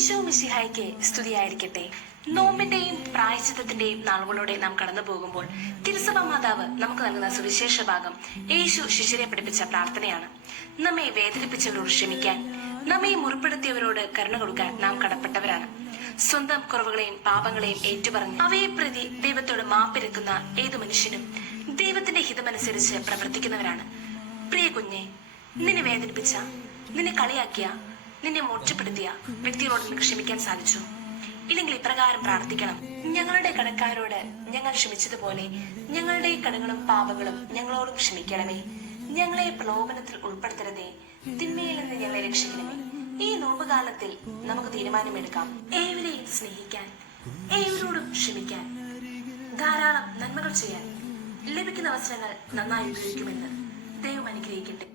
ഈശോ മിശിഹായ്ക്ക് സ്തുതിയായിരിക്കട്ടെ. നോമ്പിന്റെയും പ്രായശ്ചിത്തത്തിന്റെയും നാളുകളോടെ നാം കടന്നു പോകുമ്പോൾ തിരുസഭ മാതാവ് നമുക്ക് നൽകുന്ന സുവിശേഷ ഭാഗം യേശു ശിഷ്യരെ പഠിപ്പിച്ച പ്രാർത്ഥനയാണ്. നമ്മെ വേദനിപ്പിച്ചവരോട് ക്ഷമിക്കാൻ, നമ്മെ മുറിപ്പെടുത്തിയവരോട് കരുണ കൊടുക്കാൻ നാം കടപ്പെട്ടവരാണ്. സ്വന്തം കുറവുകളെയും പാപങ്ങളെയും ഏറ്റുപറഞ്ഞ് അവയെ പ്രതി ദൈവത്തോട് മാപ്പിരക്കുന്ന ഏതു മനുഷ്യനും ദൈവത്തിന്റെ ഹിതമനുസരിച്ച് പ്രവർത്തിക്കുന്നവരാണ്. പ്രിയ കുഞ്ഞെ, നിന്നെ വേദനിപ്പിച്ച, നിന്നെ കളിയാക്കിയ, നിന്നെ മോക്ഷപ്പെടുത്തിയ വ്യക്തികളോട് നിനക്ക് ക്ഷമിക്കാൻ സാധിച്ചു? ഇല്ലെങ്കിൽ ഇപ്രകാരം പ്രാർത്ഥിക്കണം: ഞങ്ങളുടെ കടക്കാരോട് ഞങ്ങൾ ക്ഷമിച്ചതുപോലെ ഞങ്ങളുടെ കടങ്ങളും പാപങ്ങളും ഞങ്ങളോടും ക്ഷമിക്കണമേ. ഞങ്ങളെ പ്രലോഭനത്തിൽ ഉൾപ്പെടുത്തരുതേ, തിന്മയിൽ നിന്ന് ഞങ്ങളെ രക്ഷിക്കണമേ. ഈ നോമ്പുകാലത്തിൽ നമുക്ക് തീരുമാനമെടുക്കാം, ഏവരെയും സ്നേഹിക്കാൻ, ഏവരോടും ക്ഷമിക്കാൻ, ധാരാളം നന്മകൾ ചെയ്യാൻ. ലഭിക്കുന്ന അവസരങ്ങൾ നന്നായി ഉപയോഗിക്കുമെന്ന് ദൈവം അനുഗ്രഹിക്കട്ടെ.